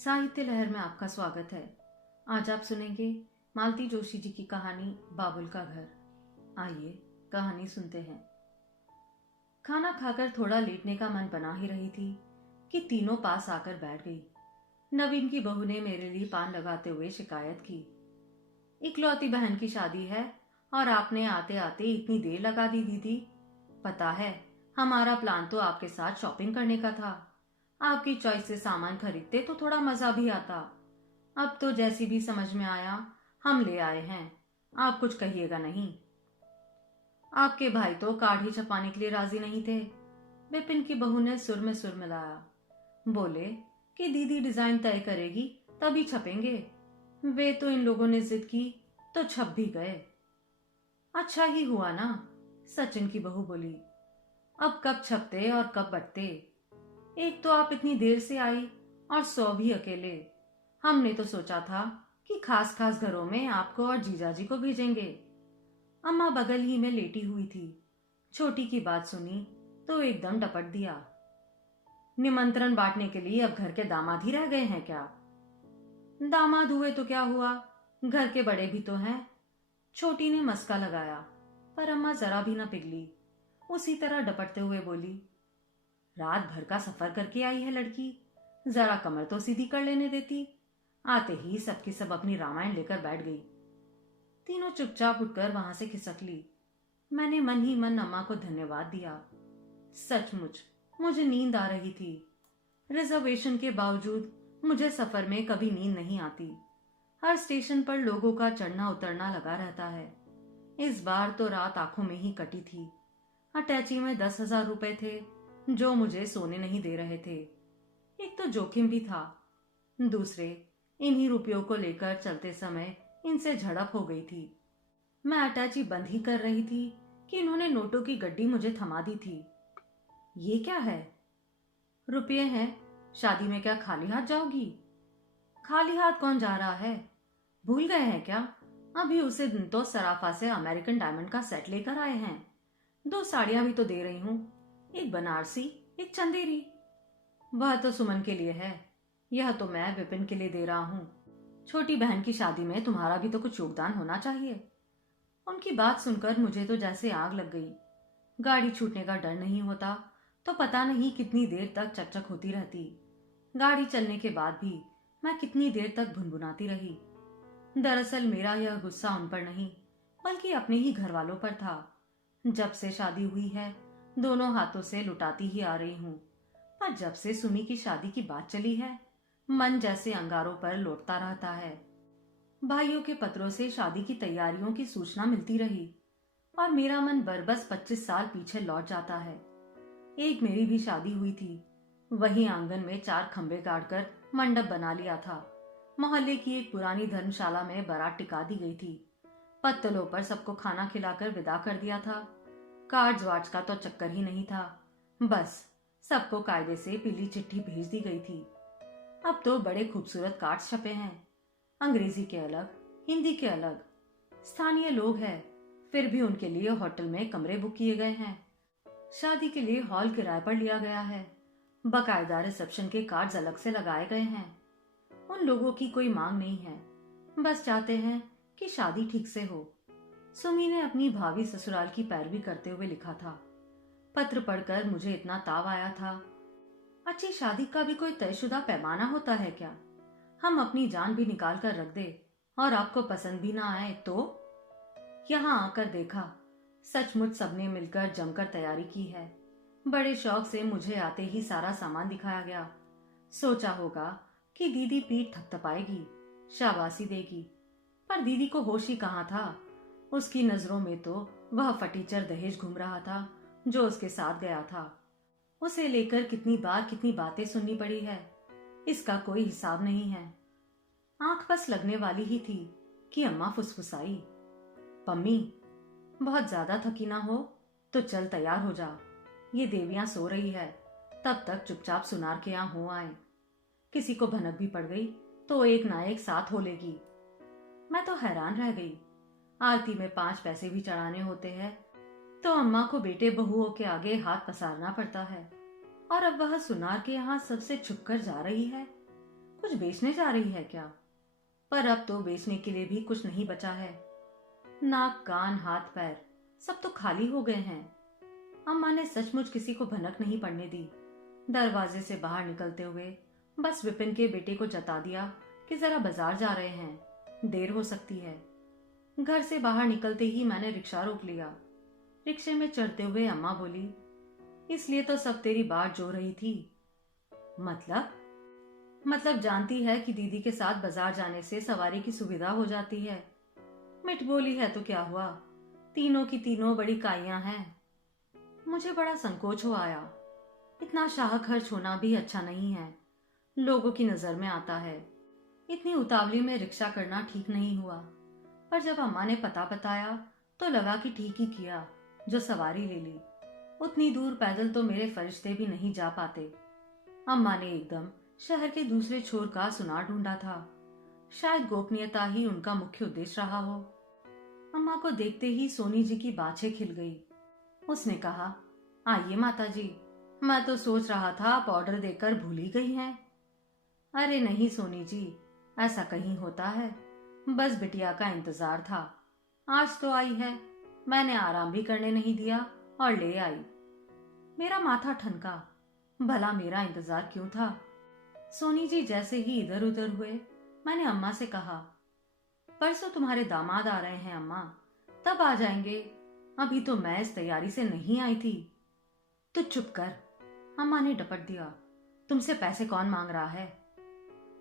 साहित्य लहर में आपका स्वागत है। आज आप सुनेंगे मालती जोशी जी की कहानी बाबुल का घर। आइए कहानी सुनते हैं। खाना खाकर थोड़ा लेटने का मन बना ही रही थी कि तीनों पास आकर बैठ गई। नवीन की बहू ने मेरे लिए पान लगाते हुए शिकायत की, इकलौती बहन की शादी है और आपने आते आते इतनी देर लगा दी दीदी। पता है, हमारा प्लान तो आपके साथ शॉपिंग करने का था। आपकी चॉइस से सामान खरीदते तो थोड़ा मजा भी आता। अब तो जैसी भी समझ में आया हम ले आए हैं, आप कुछ कहिएगा नहीं। आपके भाई तो कार्ड ही छपाने के लिए राजी नहीं थे। विपिन की बहू ने सुर में सुर मिलाया। बोले कि दीदी डिजाइन तय करेगी तभी छपेंगे। वे तो इन लोगों ने जिद की तो छप भी गए। अच्छा ही हुआ ना, सचिन की बहू बोली। अब कब छपते और कब बटते। एक तो आप इतनी देर से आई और 100 भी अकेले। हमने तो सोचा था कि खास खास घरों में आपको और जीजाजी को भेजेंगे। अम्मा बगल ही में लेटी हुई थी। छोटी की बात सुनी तो एकदम डपट दिया। निमंत्रण बांटने के लिए अब घर के दामाद ही रह गए हैं क्या? दामाद हुए तो क्या हुआ, घर के बड़े भी तो हैं। छोटी ने मस्का लगाया, पर अम्मा जरा भी न पिघली। उसी तरह डपटते हुए बोली, रात भर का सफर करके आई है लड़की, जरा कमर तो सीधी कर लेने देती। आते ही सबकी सब अपनी रामायण लेकर बैठ गई। तीनों चुपचाप उठकर वहां से खिसक ली। मैंने मन ही मन अम्मा को धन्यवाद दिया। सचमुच मुझे नींद आ रही थी। रिजर्वेशन के बावजूद मुझे सफर में कभी नींद नहीं आती। हर स्टेशन पर लोगों का चढ़ना उतरना लगा रहता है। इस बार तो रात आंखों में ही कटी थी। अटैची में 10,000 रुपए थे जो मुझे सोने नहीं दे रहे थे। एक तो जोखिम भी था, दूसरे इन्हीं रुपयों को लेकर चलते समय इनसे झड़प हो गई थी। मैं अटैची बंद ही कर रही थी कि इन्होंने नोटों की गड्डी मुझे थमा दी थी। ये क्या है? रुपये हैं, शादी में क्या खाली हाथ जाओगी? खाली हाथ कौन जा रहा है? भूल गए हैं क्या? अभी उसे दिन तो सराफा से अमेरिकन डायमंड का सेट लेकर आए हैं। 2 साड़ियां भी तो दे रही हूं, एक बनारसी एक चंदेरी। वह तो सुमन के लिए है, यह तो मैं विपिन के लिए दे रहा हूं। छोटी बहन की शादी में तुम्हारा भी तो कुछ योगदान होना चाहिए। उनकी बात सुनकर मुझे तो जैसे आग लग गई। गाड़ी छूटने का डर नहीं होता तो पता नहीं कितनी देर तक चकचक होती रहती। गाड़ी चलने के बाद भी मैं कितनी देर तक भुनभुनाती रही। दरअसल मेरा यह गुस्सा उन पर नहीं बल्कि अपने ही घर वालों पर था। जब से शादी हुई है दोनों हाथों से लुटाती ही आ रही हूँ, पर जब से सुमी की शादी की बात चली है मन जैसे अंगारों पर लौटता रहता है। भाइयों के पत्रों से शादी की तैयारियों की सूचना मिलती रही और मेरा मन बरबस 25 साल पीछे लौट जाता है। एक मेरी भी शादी हुई थी, वही आंगन में 4 खंबे गाड़कर मंडप बना लिया था। मोहल्ले की एक पुरानी धर्मशाला में बारात टिका दी गई थी। पत्तलों पर सबको खाना खिलाकर विदा कर दिया था। कार्ड्स वार्ड्स का तो चक्कर ही नहीं था, बस सबको कायदे से पीली चिट्ठी भेज दी गई थी। अब तो बड़े खूबसूरत कार्ड्स छपे हैं, अंग्रेजी के अलग हिंदी के अलग। स्थानीय लोग हैं, फिर भी उनके लिए होटल में कमरे बुक किए गए हैं। शादी के लिए हॉल किराए पर लिया गया है। बकायदा रिसेप्शन के कार्ड्स अलग से लगाए गए हैं। उन लोगों की कोई मांग नहीं है, बस चाहते हैं कि शादी ठीक से हो। सुमी ने अपनी भावी ससुराल की पैरवी करते हुए लिखा था। पत्र पढ़कर मुझे इतना ताव आया था। अच्छी शादी का भी कोई तयशुदा पैमाना होता है क्या? हम अपनी जान भी निकाल कर रख दे और आपको पसंद भी ना आए तो? यहाँ आकर देखा, सचमुच सबने मिलकर जमकर तैयारी की है। बड़े शौक से मुझे आते ही सारा सामान दिखाया गया। सोचा होगा कि दीदी पीठ थपथपाएगी, शाबाशी देगी, पर दीदी को होश ही कहाँ था। उसकी नजरों में तो वह फटीचर दहेज घूम रहा था जो उसके साथ गया था। उसे लेकर कितनी बार कितनी बातें सुननी पड़ी है, इसका कोई हिसाब नहीं है। आंख बस लगने वाली ही थी कि अम्मा फुसफुसाई, पम्मी बहुत ज्यादा थकी ना हो तो चल तैयार हो जा, ये देवियां सो रही है, तब तक चुपचाप सुनार के यहाँ हो आए। किसी को भनक भी पड़ गई तो एक ना एक साथ हो लेगी। मैं तो हैरान रह गई। आरती में 5 पैसे भी चढ़ाने होते हैं तो अम्मा को बेटे बहुओं के आगे हाथ पसारना पड़ता है, और अब वह सुनार के यहाँ सबसे छुपकर जा रही है। कुछ बेचने जा रही है क्या? पर अब तो बेचने के लिए भी कुछ नहीं बचा है। नाक कान हाथ पैर सब तो खाली हो गए हैं। अम्मा ने सचमुच किसी को भनक नहीं पड़ने दी। दरवाजे से बाहर निकलते हुए बस विपिन के बेटे को जता दिया कि जरा बाजार जा रहे हैं, देर हो सकती है। घर से बाहर निकलते ही मैंने रिक्शा रोक लिया। रिक्शे में चढ़ते हुए अम्मा बोली, इसलिए तो सब तेरी बाट जो रही थी। मतलब जानती है कि दीदी के साथ बाजार जाने से सवारी की सुविधा हो जाती है। मिठ बोली है तो क्या हुआ, तीनों की तीनों बड़ी काइयां हैं। मुझे बड़ा संकोच हो आया। इतना शाह खर्च होना भी अच्छा नहीं है, लोगों की नजर में आता है। इतनी उतावली में रिक्शा करना ठीक नहीं हुआ। पर जब अम्मा ने पता बताया तो लगा कि ठीक ही किया जो सवारी ले ली। उतनी दूर पैदल तो मेरे फरिश्ते भी नहीं जा पाते। अम्मा ने एकदम शहर के दूसरे छोर का सुनार ढूंढा था। शायद गोपनीयता ही उनका मुख्य उद्देश्य रहा हो। अम्मा को देखते ही सोनी जी की बाछें खिल गई। उसने कहा, आइए माता जी, मैं तो सोच रहा था आप ऑर्डर देकर भूल ही गई हैं। अरे नहीं सोनी जी, ऐसा कहीं होता है, बस बिटिया का इंतजार था। आज तो आई है, मैंने आराम भी करने नहीं दिया और ले आई। मेरा माथा ठनका, भला मेरा इंतजार क्यों था? सोनी जी जैसे ही इधर उधर हुए, मैंने अम्मा से कहा, परसों तुम्हारे दामाद आ रहे हैं अम्मा, तब आ जाएंगे, अभी तो मैं इस तैयारी से नहीं आई थी। तो चुप कर, अम्मा ने डपट दिया, तुमसे पैसे कौन मांग रहा है?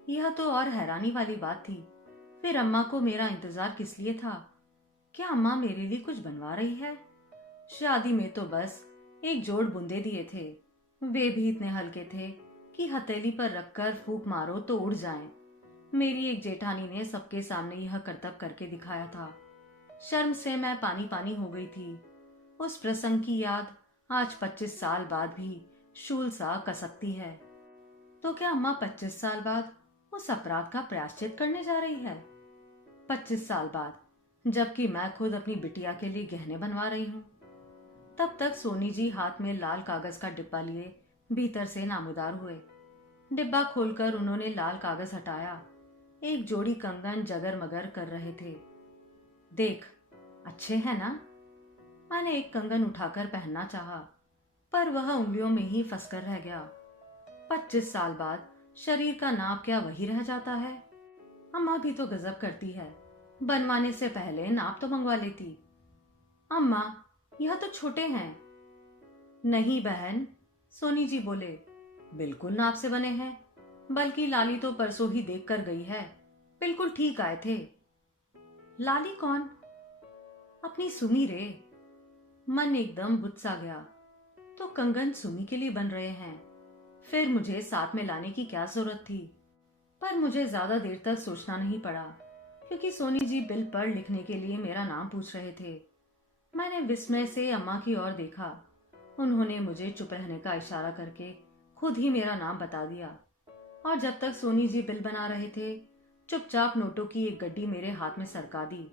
यह तो और हैरानी वाली बात थी। फिर अम्मा को मेरा इंतजार किस लिए था? क्या अम्मा मेरे लिए कुछ बनवा रही है? शादी में तो बस एक जोड़ बूंदे दिए थे, वे भी इतने हल्के थे कि हथेली पर रखकर फूंक मारो तो उड़ जाएं। मेरी एक जेठानी ने सबके सामने यह करतब करके दिखाया था। शर्म से मैं पानी पानी हो गई थी। उस प्रसंग की याद आज 25 साल बाद भी शूल सा कसकती है। तो क्या अम्मा 25 साल बाद उस अपराध का प्रायश्चित करने जा रही है? 25 साल बाद, जबकि मैं खुद अपनी बिटिया के लिए गहने बनवा रही हूँ। तब तक सोनी जी हाथ में लाल कागज का डिब्बा लिए भीतर से नामुदार हुए। डिब्बा खोलकर उन्होंने लाल कागज हटाया। एक जोड़ी कंगन जगर मगर कर रहे थे। देख, अच्छे हैं ना? मैंने एक कंगन उठाकर पहनना चाहा, पर वह उंगलियों में ही फंसकर रह गया। 25 साल बाद शरीर का नाप क्या वही रह जाता है? अम्मा भी तो गजब करती है, बनवाने से पहले नाप तो मंगवा लेती। अम्मा, यह तो छोटे हैं। नहीं बहन, सोनी जी बोले, बिल्कुल नाप से बने हैं, बल्कि लाली तो परसों ही देख कर गई है, बिल्कुल ठीक आए थे। लाली कौन? अपनी सुमी रे। मन एकदम बुत्सा गया। तो कंगन सुमी के लिए बन रहे हैं, फिर मुझे साथ में लाने की क्या जरूरत थी? पर मुझे ज्यादा देर तक सोचना नहीं पड़ा, क्योंकि सोनी जी बिल पर लिखने के लिए मेरा नाम पूछ रहे थे। मैंने विस्मय से अम्मा की ओर देखा। उन्होंने मुझे चुप रहने का इशारा करके खुद ही मेरा नाम बता दिया, और जब तक सोनी जी बिल बना रहे थे, चुपचाप नोटों की एक गड्डी मेरे हाथ में सरका दी।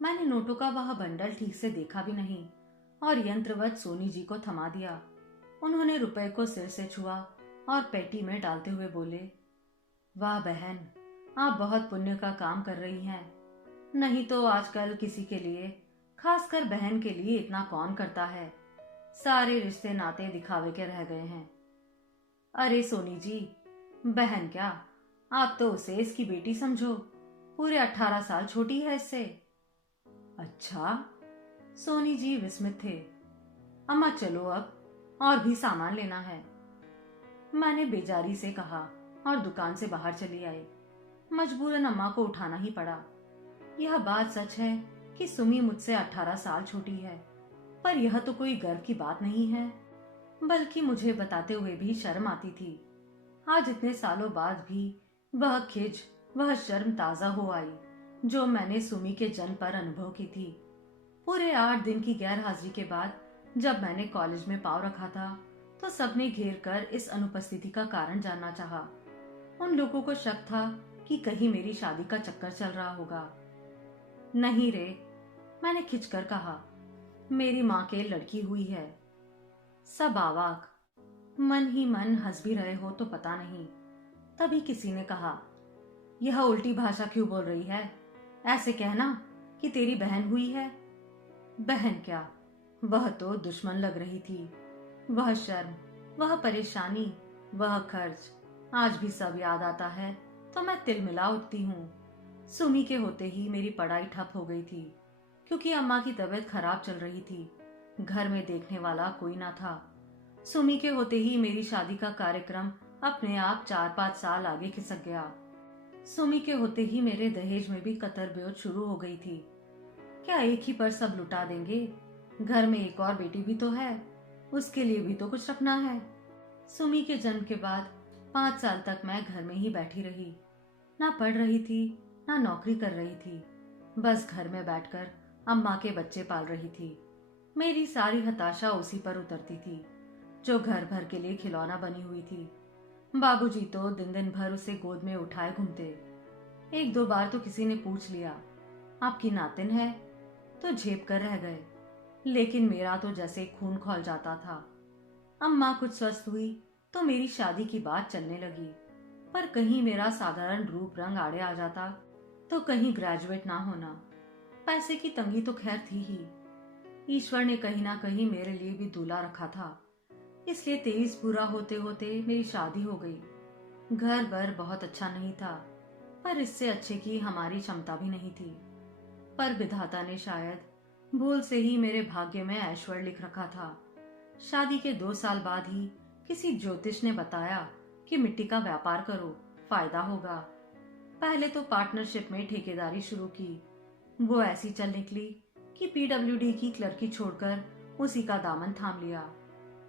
मैंने नोटों का वह बंडल ठीक से देखा भी नहीं और यंत्रवत सोनी जी को थमा दिया। उन्होंने रुपए को सिर से छुआ और पेटी में डालते हुए बोले, वाह बहन, आप बहुत पुण्य का काम कर रही हैं। नहीं तो आजकल किसी के लिए, खासकर बहन के लिए, इतना कौन करता है। सारे रिश्ते नाते दिखावे के रह गए हैं। अरे सोनी जी, बहन क्या, आप तो उसे इसकी बेटी समझो, पूरे 18 साल छोटी है इससे। अच्छा? सोनी जी विस्मित थे। अम्मा चलो अब, और भी सामान लेना है, मैंने बेजारी से कहा और दुकान से बाहर चली आई। मजबूरन अम्मा को उठाना ही पड़ा। यह बात सच है कि सुमी मुझसे 18 साल छोटी है, पर यह तो कोई गर्व की बात नहीं है, बल्कि मुझे बताते हुए भी शर्म आती थी। आज इतने सालों बाद भी वह खिज, वह शर्म ताजा हो आई जो मैंने सुमी के जन्म पर अनुभव की थी। पूरे 8 दिन की गैर हाजिरी के बाद जब मैंने कॉलेज में पांव रखा था, तो सबने घेर कर इस अनुपस्थिति का कारण जानना चाहा। उन लोगों को शक था कि कहीं मेरी शादी का चक्कर चल रहा होगा। नहीं रे, मैंने खिंचकर कहा, मेरी माँ के लड़की हुई है। सब आवाक, मन ही मन हंस भी रहे हो तो पता नहीं। तभी किसी ने कहा, यह उल्टी भाषा क्यों बोल रही है? ऐसे कहना कि तेरी बहन हुई है। बहन क्या, वह तो दुश्मन लग रही थी। वह शर्म, वह परेशानी, वह खर्च, आज भी सब याद आता है तो मैं तिलमिला उठती हूँ। सुमी के होते ही मेरी पढ़ाई ठप हो गई थी, क्योंकि अम्मा की तबीयत खराब चल रही थी। घर में देखने वाला कोई ना था। सुमी के होते ही मेरी शादी का कार्यक्रम अपने आप 4-5 साल आगे खिसक गया। सुमी के होते ही मेरे दहेज में भी कतर ब्योत शुरू हो गई थी। क्या एक ही पर सब लुटा देंगे? घर में एक और बेटी भी तो है, उसके लिए भी तो कुछ रखना है। सुमी के जन्म के बाद 5 साल तक मैं घर में ही बैठी रही। ना पढ़ रही थी, ना नौकरी कर रही थी। बस घर में बैठकर अम्मा के बच्चे पाल रही थी। मेरी सारी हताशा उसी पर उतरती थी, जो घर भर के लिए खिलौना बनी हुई थी। बाबूजी तो दिन दिन भर उसे गोद में उठाए घूमते। 1-2 बार तो किसी ने पूछ लिया, आपकी नातिन है? तो झेप कर रह गए। लेकिन मेरा तो जैसे खून खौल जाता था। अम्मा कुछ स्वस्थ हुई तो मेरी शादी की बात चलने लगी, पर कहीं मेरा साधारण रूप रंग आड़े आ जाता, तो कहीं ग्रेजुएट ना होना। पैसे की तंगी तो खैर थी ही। ईश्वर ने कहीं ना कहीं मेरे लिए भी दूल्हा रखा था, इसलिए 23 पूरा होते होते मेरी शादी हो गई। घर बर बहुत अच्छा नहीं था, पर इससे अच्छे की हमारी क्षमता भी नहीं थी। पर विधाता ने शायद भूल से ही मेरे भाग्य में ऐश्वर्य लिख रखा था। शादी के 2 साल बाद ही किसी ज्योतिष ने बताया कि मिट्टी का व्यापार करो, फायदा होगा। पहले तो पार्टनरशिप में ठेकेदारी शुरू की। वो ऐसी चल निकली कि पीडब्ल्यूडी की क्लर्की छोड़कर उसी का दामन थाम लिया।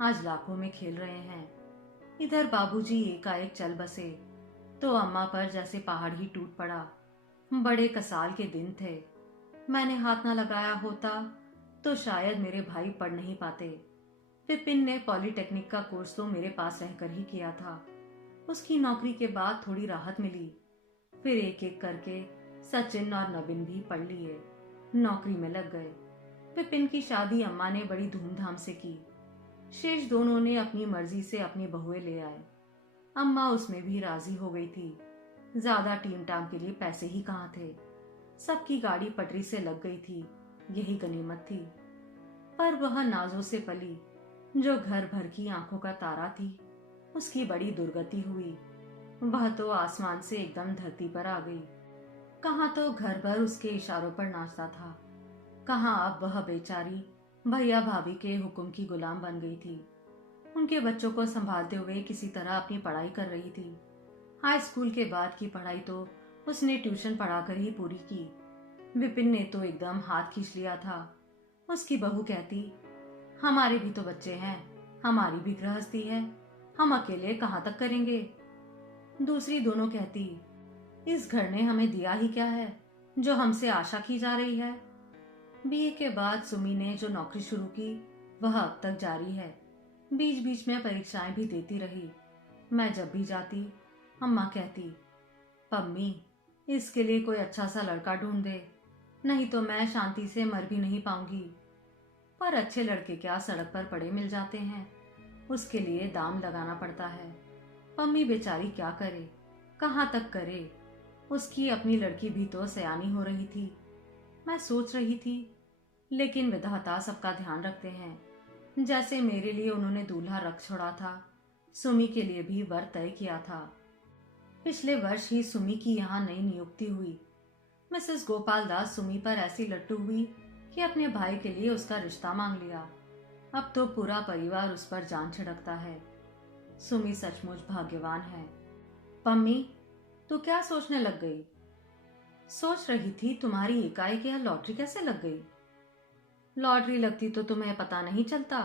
आज लाखों में खेल रहे हैं। इधर बाबूजी एकाएक चल बसे तो अम्मा पर जैसे पहाड़ ही टूट पड़ा। बड़े कसाल के दिन थे। मैंने हाथ ना लगाया होता तो शायद मेरे भाई पढ़ नहीं पाते। विपिन ने पॉलिटेक्निक का कोर्स तो मेरे पास रहकर ही किया था। उसकी नौकरी के बाद थोड़ी राहत मिली। फिर एक एक करके सचिन और नवीन भी पढ़ लिए, नौकरी में लग गए। विपिन की शादी अम्मा ने बड़ी धूमधाम से की। शेष दोनों ने अपनी मर्जी से अपनी बहुएं ले आए। अम्मा उसमें भी राजी हो गई थी। ज्यादा टीम टाम के लिए पैसे ही कहाँ थे। सबकी गाड़ी पटरी से लग गई थी, यही गनीमत थी। पर वह नाजों से पली, जो घर भर की आंखों का तारा थी, उसकी बड़ी दुर्गति हुई। वह तो आसमान से एकदम धरती पर आ गई। कहाँ तो घर भर उसके इशारों पर नाचता था, कहाँ अब वह बेचारी भैया भाभी के हुक्म की गुलाम बन गई थी। उनके बच्चों को संभालते हुए किसी तरह अपनी पढ़ाई कर रही थी। हाई स्कूल के बाद की पढ़ाई तो उसने ट्यूशन पढ़ाकर ही पूरी की। विपिन ने तो एकदम हाथ खींच लिया था। उसकी बहू कहती, हमारे भी तो बच्चे हैं, हमारी भी गृहस्थी है, हम अकेले कहाँ तक करेंगे। दूसरी दोनों कहती, इस घर ने हमें दिया ही क्या है जो हमसे आशा की जा रही है। बीए के बाद सुमी ने जो नौकरी शुरू की वह अब तक जारी है। बीच बीच में परीक्षाएं भी देती रही। मैं जब भी जाती अम्मा कहती, पम्मी इसके लिए कोई अच्छा सा लड़का ढूंढ दे, नहीं तो मैं शांति से मर भी नहीं पाऊंगी। पर अच्छे लड़के क्या सड़क पर पड़े मिल जाते हैं, उसके लिए दाम लगाना पड़ता है। पम्मी बेचारी क्या करे, कहाँ तक करे। उसकी अपनी लड़की भी तो सयानी हो रही थी। मैं सोच रही थी, लेकिन विधाता सबका ध्यान रखते हैं। जैसे मेरे लिए उन्होंने दूल्हा रख छोड़ा था, सुमी के लिए भी वर तय किया था। पिछले वर्ष ही सुमी की यहाँ नई नियुक्ति हुई। मिसेस गोपाल दास सुमी पर ऐसी लट्टू हुई कि अपने भाई के लिए उसका रिश्ता मांग लिया। अब तो पूरा परिवार उस पर जान छिड़कता है। सुमी सचमुच भाग्यवान है। पम्मी, तू क्या सोचने लग गई? सोच रही थी तुम्हारी एकाएक यह लॉटरी कैसे लग गई। लॉटरी लगती तो तुम्हें पता नहीं चलता।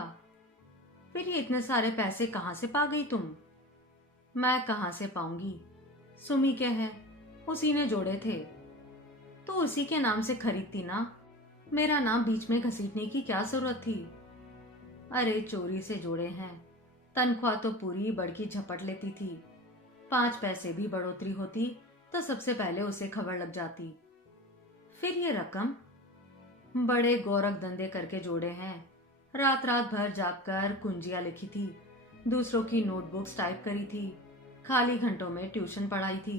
फिर ये इतने सारे पैसे कहाँ से पा गई तुम? मैं कहाँ से पाऊंगी, सुमी के हैं, उसी ने जोड़े थे तो उसी के नाम से खरीदती ना। मेरा नाम बीच में घसीटने की क्या जरूरत थी। अरे चोरी से जोड़े हैं, तनख्वाह तो पूरी बड़की झपट लेती थी। 5 पैसे भी बढ़ोतरी होती तो सबसे पहले उसे खबर लग जाती। फिर ये रकम बड़े गोरख धंधे करके जोड़े हैं। रात रात भर जागकर कुंजियां लिखी थी, दूसरों की नोटबुक्स टाइप करी थी, खाली घंटों में ट्यूशन पढ़ाई थी।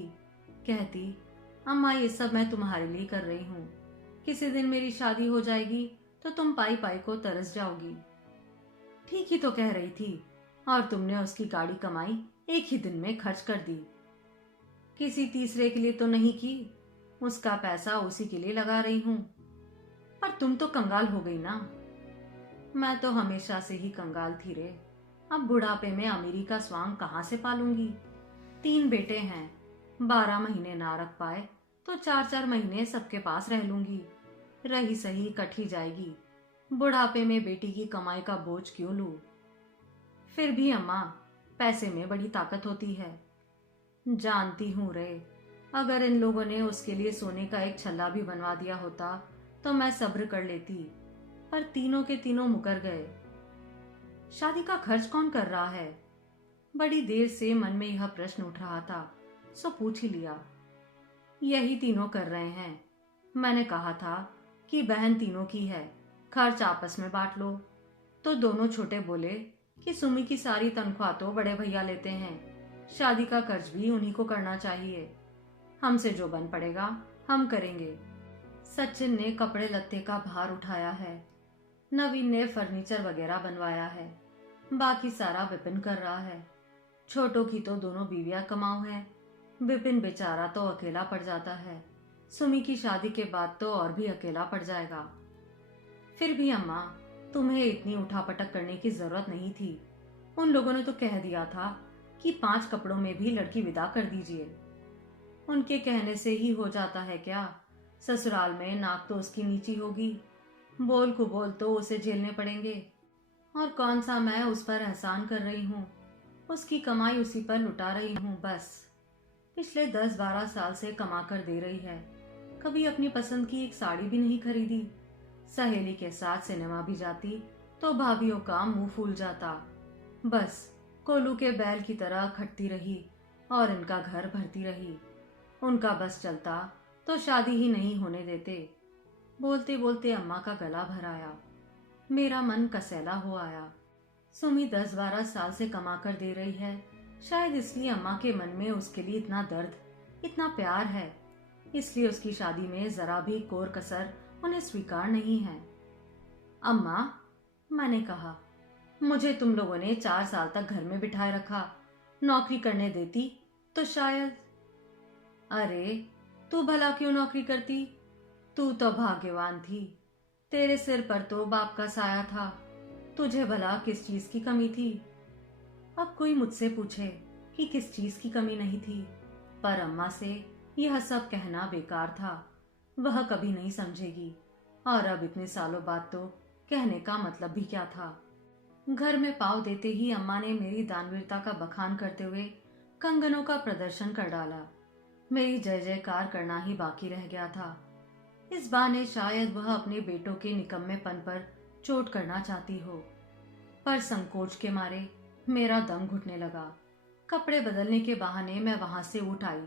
कहती, अम्मा ये सब मैं तुम्हारे लिए कर रही हूँ। किसी दिन मेरी शादी हो जाएगी तो तुम पाई पाई को तरस जाओगी। ठीक ही तो कह रही थी, और तुमने उसकी गाड़ी कमाई एक ही दिन में खर्च कर दी। किसी तीसरे के लिए तो नहीं की, उसका पैसा उसी के लिए लगा रही हूँ। पर तुम तो कंगाल हो गई ना। मैं तो हमेशा से ही कंगाल थी रे। अब बुढ़ापे में अमीरी का स्वांग कहाँ से पालूंगी। 3 बेटे हैं, 12 महीने ना रख पाए तो 4-4 महीने सबके पास रह लूंगी। रही सही कट ही जाएगी। बुढ़ापे में बेटी की कमाई का बोझ क्यों लूं। फिर भी अम्मा, पैसे में बड़ी ताकत होती है। जानती हूँ रे, अगर इन लोगों ने उसके लिए सोने का एक छल्ला भी बनवा दिया होता तो मैं सब्र कर लेती, पर तीनों के तीनों मुकर गए। शादी का खर्च कौन कर रहा है? बड़ी देर से मन में यह प्रश्न उठ रहा था, सो पूछ ही लिया। यही तीनों कर रहे हैं। मैंने कहा था कि बहन तीनों की है, खर्च आपस में बांट लो। तो दोनों छोटे बोले कि सुमी की सारी तनख्वाह तो बड़े भैया लेते हैं, शादी का खर्च भी उन्हीं को करना चाहिए। हमसे जो बन पड़ेगा हम करेंगे। सचिन ने कपड़े लत्ते का भार उठाया है, नवीन ने फर्नीचर वगैरह बनवाया है, बाकी सारा विपिन कर रहा है। छोटों की तो दोनों बीवियां कमाऊ है, विपिन बेचारा तो अकेला पड़ जाता है। सुमी की शादी के बाद तो और भी अकेला पड़ जाएगा। फिर भी अम्मा, तुम्हें इतनी उठापटक करने की जरूरत नहीं थी। उन लोगों ने तो कह दिया था कि 5 कपड़ों में भी लड़की विदा कर दीजिए। उनके कहने से ही हो जाता है क्या? ससुराल में नाक तो उसकी नीची होगी, बोल कुबोल तो उसे झेलने पड़ेंगे। और कौन सा मैं उस पर एहसान कर रही हूँ, उसकी कमाई उसी पर लुटा रही हूँ बस। पिछले 10-12 साल से कमा कर दे रही है, कभी अपनी पसंद की एक साड़ी भी नहीं खरीदी। सहेली के साथ सिनेमा भी जाती तो भाभीियों का मुंह फूल जाता। बस कोलू के बैल की तरह खटती रही और इनका घर भरती रही। उनका बस चलता तो शादी ही नहीं होने देते। बोलते बोलते अम्मा का गला भर आया। मेरा मन कसैला हो आया। सुमी 10-12 साल से कमा कर दे रही है, शायद इसलिए अम्मा के मन में उसके लिए इतना दर्द, इतना प्यार है। इसलिए उसकी शादी में जरा भी कोर कसर उन्हें स्वीकार नहीं है। अम्मा, मैंने कहा, मुझे तुम लोगों ने 4 साल तक घर में बिठाए रखा, नौकरी करने देती तो शायद। अरे, तू भला क्यों नौकरी करती? तू तो भाग्यवान थी, तेरे सिर पर तो बाप का साया था। तुझे भला किस चीज की कमी थी? अब कोई मुझसे पूछे कि किस चीज की कमी नहीं थी, पर अम्मा से यह सब कहना बेकार था। वह कभी नहीं समझेगी, और अब इतने सालों बाद तो कहने का मतलब भी क्या था। घर में पाँव देते ही अम्मा ने मेरी दानवीरता का बखान करते हुए कंगनों का प्रदर्शन कर डाला। मेरी जय जयकार करना ही बाकी रह गया था। इस बहाने शायद वह अपने बेटों के निकम्मेपन पर चोट करना चाहती हो, पर संकोच के मारे मेरा दम घुटने लगा। कपड़े बदलने के बहाने मैं वहां से उठ आई।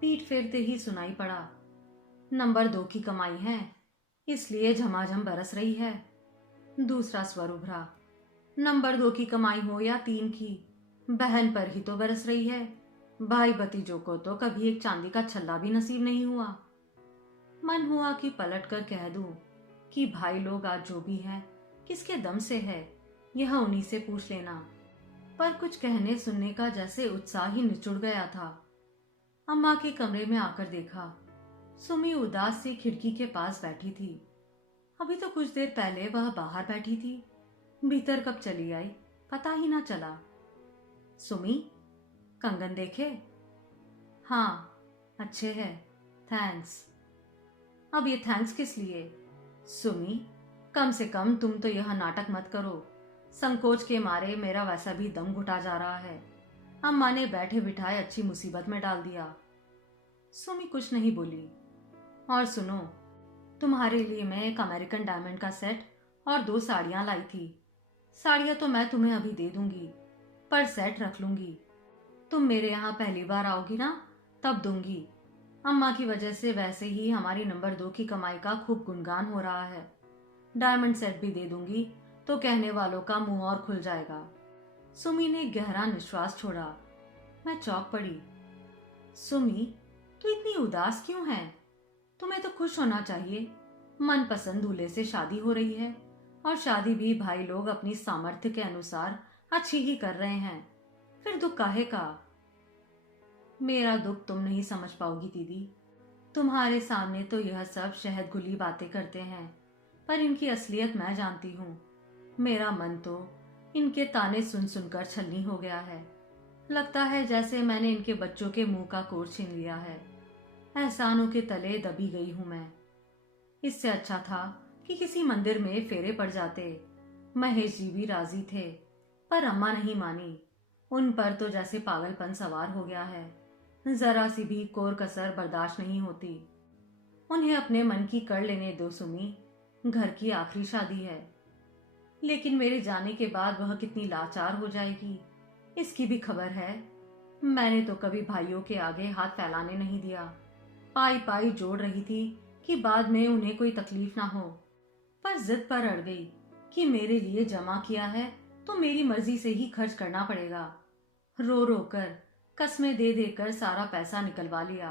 पीठ फेरते ही सुनाई पड़ा, नंबर 2 की कमाई है, इसलिए झमाझम बरस रही है। दूसरा स्वर उभरा, नंबर 2 की कमाई हो या 3 की, बहन पर ही तो बरस रही है। भाई भतीजों को तो कभी एक चांदी का छल्ला भी नसीब नहीं हुआ। मन हुआ कि पलट कर कह दूं कि भाई लोग आज जो भी हैं, किसके दम से है, यह उन्हीं से पूछ लेना। पर कुछ कहने सुनने का जैसे उत्साह ही निचुड़ गया था। अम्मा के कमरे में आकर देखा, सुमी उदास सी खिड़की के पास बैठी थी। अभी तो कुछ देर पहले वह बाहर बैठी थी, भीतर कब चली आई पता ही ना चला। सुमी, कंगन देखे? हाँ, अच्छे हैं, थैंक्स। अब ये थैंक्स किस लिए? सुमी, कम से कम तुम तो यह नाटक मत करो। संकोच के मारे मेरा वैसा भी दम घुटा जा रहा है। अम्मा ने बैठे बिठाए अच्छी मुसीबत में डाल दिया। सुमी कुछ नहीं बोली। और सुनो, तुम्हारे लिए मैं एक अमेरिकन डायमंड का सेट और 2 साड़ियां लाई थी। साड़ियां तो मैं तुम्हें अभी दे दूंगी, पर सेट रख लूंगी। तुम मेरे यहाँ पहली बार आओगी ना, तब दूंगी। अम्मा की वजह से वैसे ही हमारी नंबर 2 की कमाई का खूब गुणगान हो रहा है। डायमंड सेट भी दे दूंगी तो कहने वालों का मुंह और खुल जाएगा। सुमी ने गहरा निश्वास छोड़ा। मैं चौंक पड़ी। सुमी, तू इतनी उदास क्यों है? तुम्हें तो खुश होना चाहिए। मनपसंद दूल्हे से शादी हो रही है और शादी भी भाई लोग अपनी सामर्थ्य के अनुसार अच्छी ही कर रहे हैं। फिर दुख काहे का? मेरा दुख तुम नहीं समझ पाओगी दीदी। तुम्हारे सामने तो यह सब शहद बातें करते हैं, पर इनकी असलियत मैं जानती हूँ। मेरा मन तो इनके ताने सुन सुनकर छलनी हो गया है। लगता है जैसे मैंने इनके बच्चों के मुंह का कोर छीन लिया है। एहसानों के तले दबी गई हूं मैं। इससे अच्छा था कि किसी मंदिर में फेरे पड़ जाते। महेश जी भी राजी थे, पर अम्मा नहीं मानी। उन पर तो जैसे पागलपन सवार हो गया है। जरा सी भी कोर कसर बर्दाश्त नहीं होती। उन्हें अपने मन की कर लेने दो सुमी। घर की आखिरी शादी है। लेकिन मेरे जाने के बाद वह कितनी लाचार हो जाएगी, इसकी भी खबर है। मैंने तो कभी भाइयों के आगे हाथ फैलाने नहीं दिया। पाई पाई जोड़ रही थी कि बाद में उन्हें कोई तकलीफ ना हो, पर जिद पर अड़ गई कि मेरे लिए जमा किया है तो मेरी मर्जी से ही खर्च करना पड़ेगा। रो रो कर, कस्में दे देकर सारा पैसा निकलवा लिया।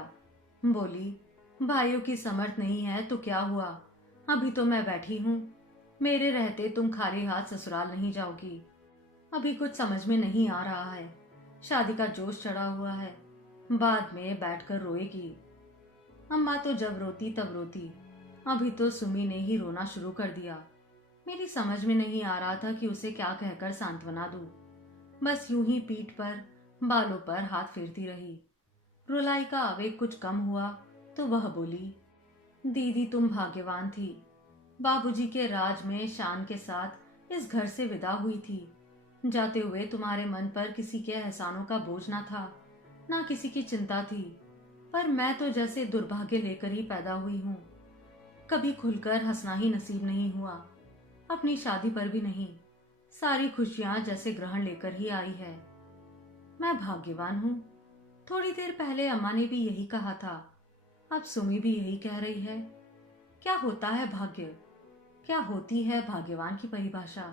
बोली, भाइयों की समर्थ नहीं है तो क्या हुआ, अभी तो मैं बैठी हूँ। मेरे रहते तुम खाली हाथ ससुराल नहीं जाओगी। अभी कुछ समझ में नहीं आ रहा है। शादी का जोश चढ़ा हुआ है, बाद में बैठकर रोएगी। अम्मा तो जब रोती तब रोती। अभी तो सुमी ने ही रोना शुरू कर दिया। मेरी समझ में नहीं आ रहा था कि उसे क्या कहकर सांत्वना दूं। बस यूं ही पीठ पर, बालों पर हाथ फेरती रही। रुलाई का आवेग कुछ कम हुआ तो वह बोली, दीदी तुम भाग्यवान थी। बाबूजी के राज में शान के साथ इस घर से विदा हुई थी। जाते हुए तुम्हारे मन पर किसी के एहसानों का बोझ ना था, ना किसी की चिंता थी। पर मैं तो जैसे दुर्भाग्य लेकर ही पैदा हुई हूँ। कभी खुलकर हंसना ही नसीब नहीं हुआ, अपनी शादी पर भी नहीं। सारी खुशियां जैसे ग्रहण लेकर ही आई है। मैं भाग्यवान हूँ। थोड़ी देर पहले अम्मा ने भी यही कहा था, अब सुमी भी यही कह रही है। क्या होता है भाग्य? क्या होती है भाग्यवान की परिभाषा?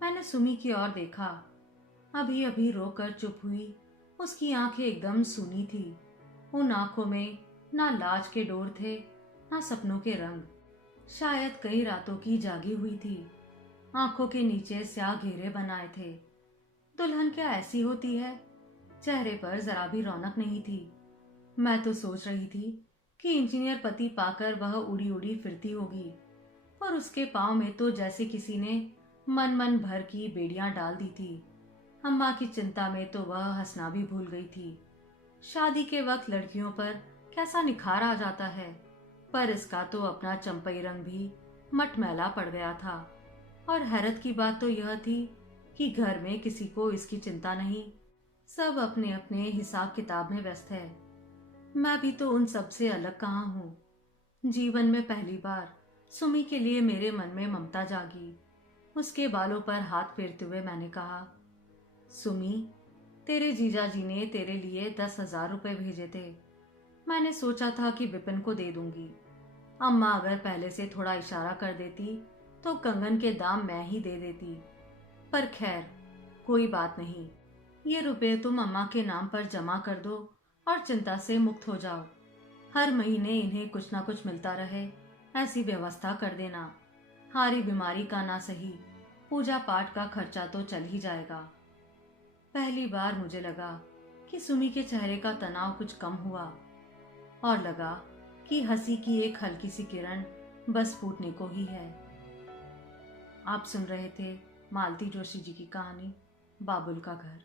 मैंने सुमी की ओर देखा। अभी अभी रोकर चुप हुई। उसकी आंखें एकदम सूनी थी। उन आंखों में ना लाज के डोर थे, ना सपनों के रंग। शायद कई रातों की जागी हुई थी। आंखों के नीचे स्याह घेरे बनाए थे। दुल्हन क्या ऐसी होती है? चेहरे पर जरा भी रौनक नहीं थी। मैं तो सोच रही थी कि इंजीनियर पति पाकर वह उड़ी उड़ी फिरती होगी, पर उसके पांव में तो जैसे किसी ने मन मन भर की बेड़ियां डाल दी थी। अम्मा की चिंता में तो वह हंसना भी भूल गई थी। शादी के वक्त लड़कियों पर कैसा निखार आ जाता है, पर इसका तो अपना चंपई रंग भी मटमैला पड़ गया था। और हैरत की बात तो यह थी कि घर में किसी को इसकी चिंता नहीं। सब अपने अपने हिसाब किताब में व्यस्त है। मैं भी तो उन सब से अलग कहाँ हूँ। जीवन में पहली बार सुमी के लिए मेरे मन में ममता जागी। उसके बालों पर हाथ फेरते हुए मैंने कहा, सुमी, तेरे जीजा जी ने तेरे लिए 10,000 रुपए भेजे थे। मैंने सोचा था कि विपिन को दे दूंगी। अम्मा अगर पहले से थोड़ा इशारा कर देती तो कंगन के दाम मैं ही दे देती। पर खैर, कोई बात नहीं। ये रुपए तुम अम्मा के नाम पर जमा कर दो और चिंता से मुक्त हो जाओ। हर महीने इन्हें कुछ ना कुछ मिलता रहे, ऐसी व्यवस्था कर देना। हारी बीमारी का ना सही, पूजा पाठ का खर्चा तो चल ही जाएगा। पहली बार मुझे लगा कि सुमी के चेहरे का तनाव कुछ कम हुआ और लगा कि हंसी की एक हल्की सी किरण बस फूटने को ही है। आप सुन रहे थे मालती जोशी जी की कहानी बाबुल का घर।